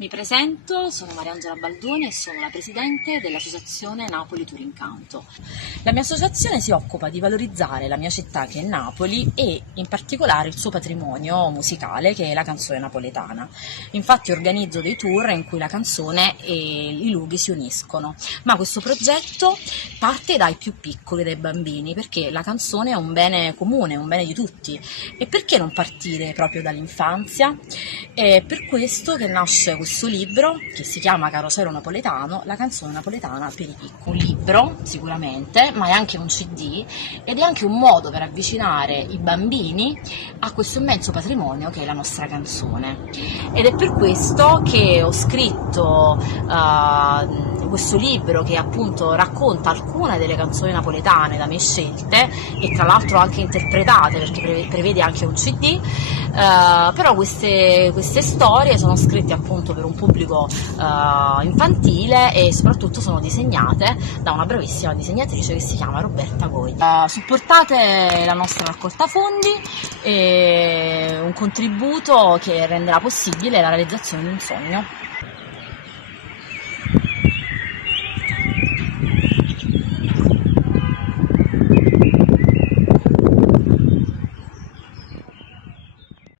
Mi presento, sono Mariangela Baldoni e sono la presidente dell'associazione Napoli Tour Incanto. La mia associazione si occupa di valorizzare la mia città che è Napoli e in particolare il suo patrimonio musicale che è la canzone napoletana. Infatti organizzo dei tour in cui la canzone e i luoghi si uniscono, ma questo progetto parte dai più piccoli, dai bambini, perché la canzone è un bene comune, un bene di tutti e perché non partire proprio dall'infanzia? È per questo che nasce questo libro che si chiama Carosello Napoletano, la canzone napoletana per i piccoli. Un libro sicuramente, ma è anche un CD ed è anche un modo per avvicinare i bambini a questo immenso patrimonio che è la nostra canzone. Ed è per questo che ho scritto questo libro che appunto racconta alcune delle canzoni napoletane da me scelte e tra l'altro anche interpretate perché prevede anche un CD, però queste storie sono scritte appunto per un pubblico infantile e soprattutto sono disegnate da una bravissima disegnatrice che si chiama Roberta Goi. Supportate la nostra raccolta fondi e un contributo che renderà possibile la realizzazione di un sogno.